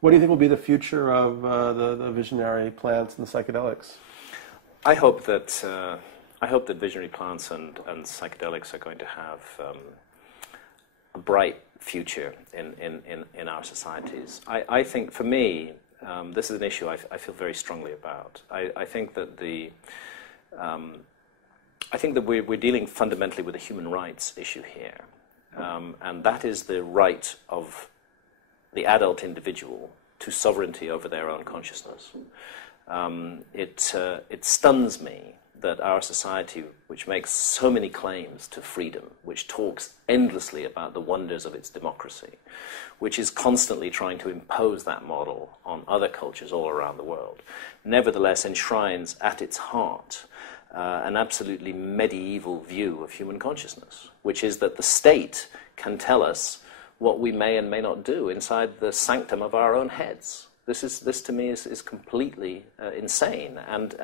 What do you think will be the future of the visionary plants and the psychedelics? I hope that visionary plants and psychedelics are going to have a bright future in our societies. I think, for me, this is an issue I feel very strongly about. I think that we're dealing fundamentally with a human rights issue here, and that is the right of the adult individual to sovereignty over their own consciousness. It stuns me that our society, which makes so many claims to freedom, which talks endlessly about the wonders of its democracy, which is constantly trying to impose that model on other cultures all around the world, nevertheless enshrines at its heart an absolutely medieval view of human consciousness, which is that the state can tell us what we may and may not do inside the sanctum of our own heads. This to me is completely insane, and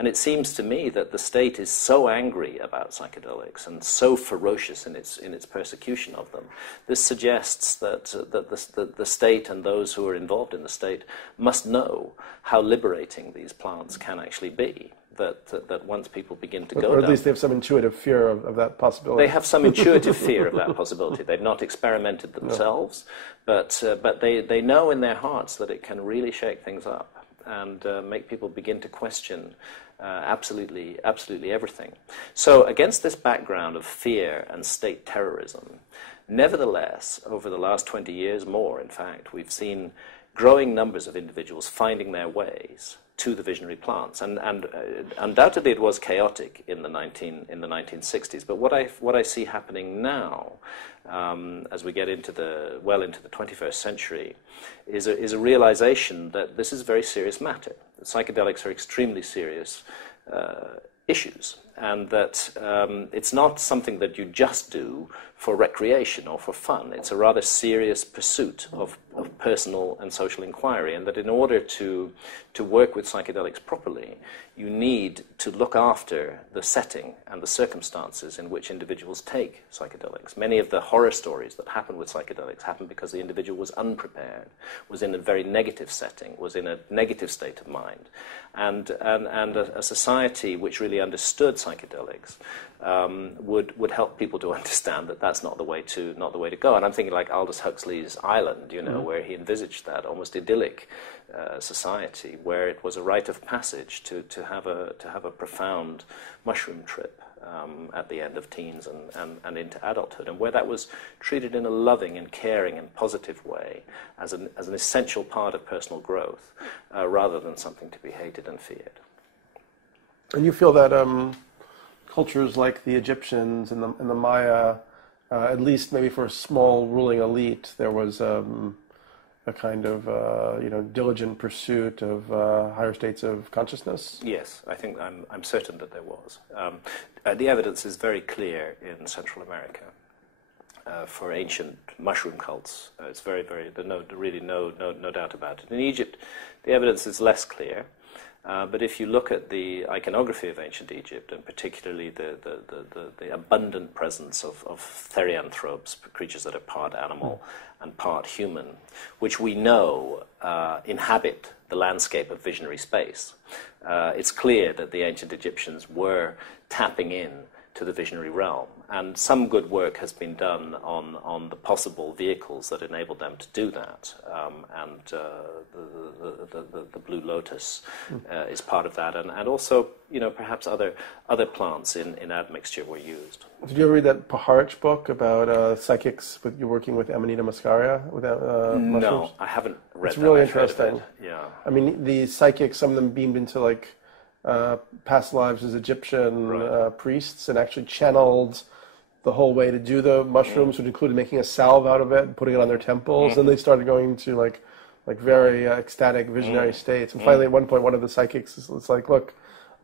it seems to me that the state is so angry about psychedelics and so ferocious in its persecution of them. This suggests that the state and those who are involved in the state must know how liberating these plants can actually be. That once people begin to go or at down, least they have some intuitive fear of that possibility. They have some intuitive fear of that possibility. They've not experimented themselves, but they know in their hearts that it can really shake things up and make people begin to question absolutely everything. So against this background of fear and state terrorism, nevertheless, over the last 20 years more, in fact, we've seen growing numbers of individuals finding their ways to the visionary plants, and undoubtedly it was chaotic in the 1960s. But what I see happening now, as we get into the 21st century, is a realization that this is a very serious matter. Psychedelics are extremely serious issues, and that it's not something that you just do for recreation or for fun. It's a rather serious pursuit of personal and social inquiry, and that in order to work with psychedelics properly, you need to look after the setting and the circumstances in which individuals take psychedelics. Many of the horror stories that happen with psychedelics happen because the individual was unprepared, was in a very negative setting, was in a negative state of mind. And a society which really understood psychedelics would help people to understand that that's not the way to go. And I'm thinking like Aldous Huxley's Island, where he envisaged that almost idyllic society where it was a rite of passage to have a profound mushroom trip at the end of teens and into adulthood, and where that was treated in a loving and caring and positive way as an essential part of personal growth, rather than something to be hated and feared. And you feel that cultures like the Egyptians and the Maya, at least maybe for a small ruling elite, there was a kind of diligent pursuit of higher states of consciousness? Yes, I think I'm certain that there was. The evidence is very clear in Central America for ancient mushroom cults. It's very, very. There's no doubt about it. In Egypt, the evidence is less clear. But if you look at the iconography of ancient Egypt, and particularly the abundant presence of therianthropes, creatures that are part animal and part human, which we know inhabit the landscape of visionary space, it's clear that the ancient Egyptians were tapping in to the visionary realm. And some good work has been done on the possible vehicles that enabled them to do that. And the Blue Lotus is part of that. And also, perhaps other plants in admixture were used. Did you ever read that Paharich book about psychics? You're working with Amanita muscaria? Mushrooms? No, I haven't read that. It's really interesting. Yeah. I mean, the psychics, some of them beamed into past lives as Egyptian priests and actually channeled the whole way to do the mushrooms, which included making a salve out of it and putting it on their temples. And they started going into very ecstatic visionary states. And finally, at one point, one of the psychics was like, "Look,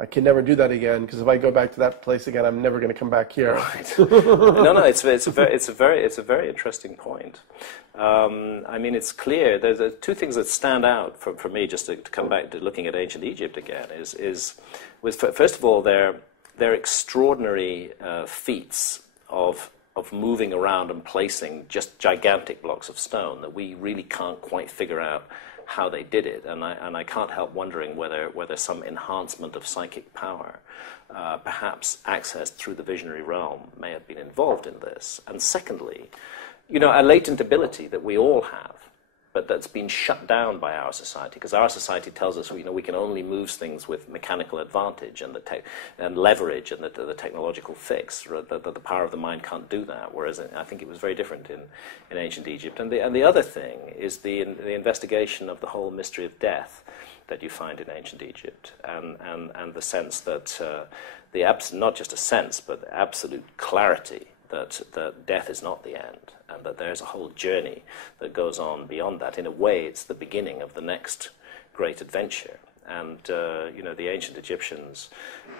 I can never do that again, because if I go back to that place again, I'm never going to come back here." Right. No, it's a very interesting point. I mean, it's clear. There's two things that stand out for me, just to come back to looking at ancient Egypt again. First of all, their extraordinary feats of of moving around and placing just gigantic blocks of stone that we really can't quite figure out how they did it. And I can't help wondering whether some enhancement of psychic power, perhaps accessed through the visionary realm, may have been involved in this. And secondly, a latent ability that we all have, but that's been shut down by our society, because our society tells us, we can only move things with mechanical advantage and leverage and the technological fix. The power of the mind can't do that, whereas I think it was very different in ancient Egypt. And the other thing is the investigation of the whole mystery of death that you find in ancient Egypt, and the sense that, not just a sense, but absolute clarity that death is not the end, and that there's a whole journey that goes on beyond that. In a way, it's the beginning of the next great adventure. And, the ancient Egyptians,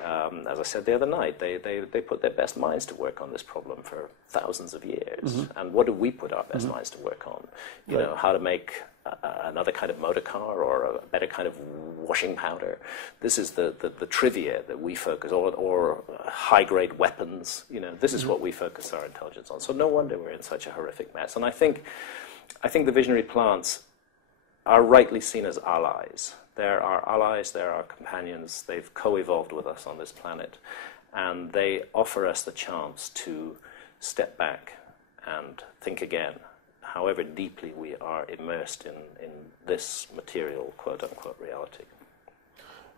as I said the other night, they put their best minds to work on this problem for thousands of years. Mm-hmm. And what do we put our best minds to work on? How to make another kind of motor car or a better kind of washing powder. This is the trivia that we focus on, or high-grade weapons. This is what we focus our intelligence on. So no wonder we're in such a horrific mess. And I think the visionary plants are rightly seen as allies. They're our allies, they're our companions, they've co-evolved with us on this planet, and they offer us the chance to step back and think again, however deeply we are immersed in this material, quote-unquote, reality.